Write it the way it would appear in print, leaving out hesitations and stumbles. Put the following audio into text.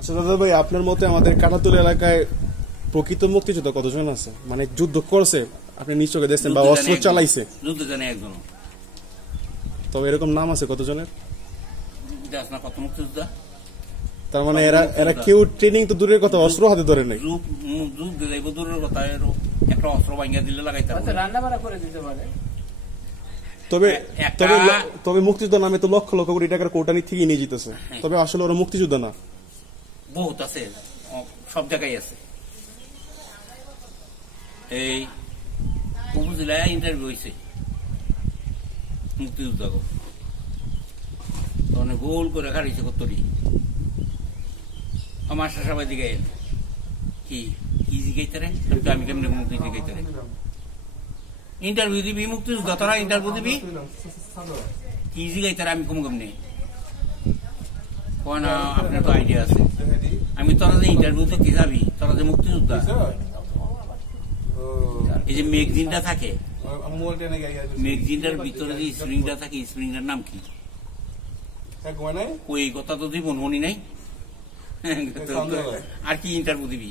আচ্ছা দাদা ভাই, আপনার মতে আমাদের কাটাতুল এলাকায় প্রকৃত মুক্তিযোদ্ধা কতজন আছে? মানে যুদ্ধ করছে, আপনি নিশ্চয় দেখছেন, বা অস্ত্র চালাইছে? যুদ্ধ জানে একজন। তবে এরকম নাম আছে কতজনের? কত মুক্তিযোদ্ধা? তার মানে এরা কেউ ট্রেনিং তো দূরের কথা, অস্ত্র হাতে ধরে নাই। যুদ্ধ যাইব দূরের কথা, একটা অস্ত্র ভাঙিয়া দিলে লাগাইতে পারে, রান্না বাড়া করে দিতে পারে। তবে মুক্তিযোদ্ধা নামে তো লক্ষ লক্ষ কোটি টাকার কোটানি থেকে নিয়ে যেতেছে, তবে আসলে ওরা মুক্তিযোদ্ধা না। বহুত আছে, সব জায়গায় আছে। এই উপজেলায় ইন্টারভিউ হয়েছে মুক্তিযোদ্ধা, তখন গোল করে খাড়িয়েছে কতটি। আমার সবাই দিকে কি কি জিগাইতে রে, আমি কেমনি মুক্তি জিগাইতে রে? ইন্টারভিউ দিবি মুক্তিযোদ্ধা, তোরা ইন্টারভিউ দিবি কি জিগাইতে রে? আমি কম কেমনি কয় না, আপনার তো আইডিয়া আছে। আমি তোরা যে ইন্টারভিউ দিতে যাবি, তোরা যে মুক্তিযোদ্ধা, এই যে ম্যাগজিনটা থাকে, ম্যাগজিনটার ভিতরে যে স্প্রিংটা থাকে, স্প্রিংটার নাম কি? ওই কথা তো জীবন মনি নাই। আর কি ইন্টারভিউ দিবি?